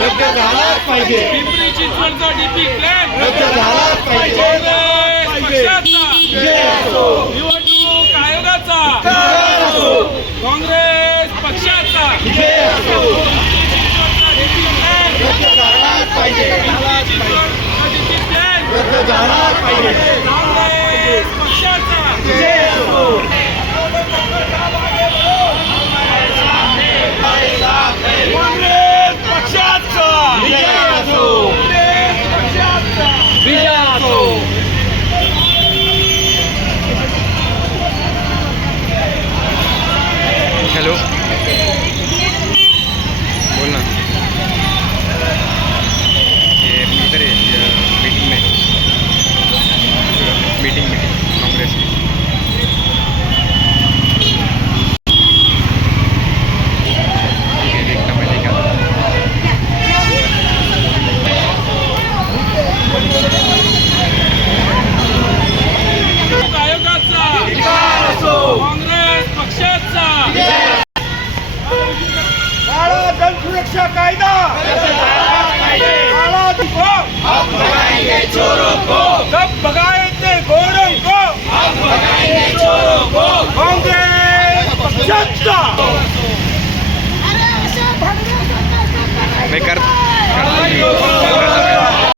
रद्द झालाच पाहिजे. पिंपरी चिंचवडचा डीपी प्लॅन रद्द झालाच पाहिजे. निवडणूक आयोगाचा. काँग्रेस पक्षाचा. रद्द झालाच पाहिजे. रद्द झालाच पाहिजे काँग्रेस पक्षाचा विजय असो काँग्रेस पक्षाचा विजय असो काँग्रेस पक्षाचा विजय असो हेलो बोल ना ये इधर है ये मीटिंग में मीटिंग मीटिंग कांग्रेस की ठीक है देखना मैं देखा निवडणूक आयोगाचा काँग्रेस पक्षाचा काळा जनसुरक्षा कायदा. काळा कब भगायचे गोरों को. काँग्रेस मैं कर. करता।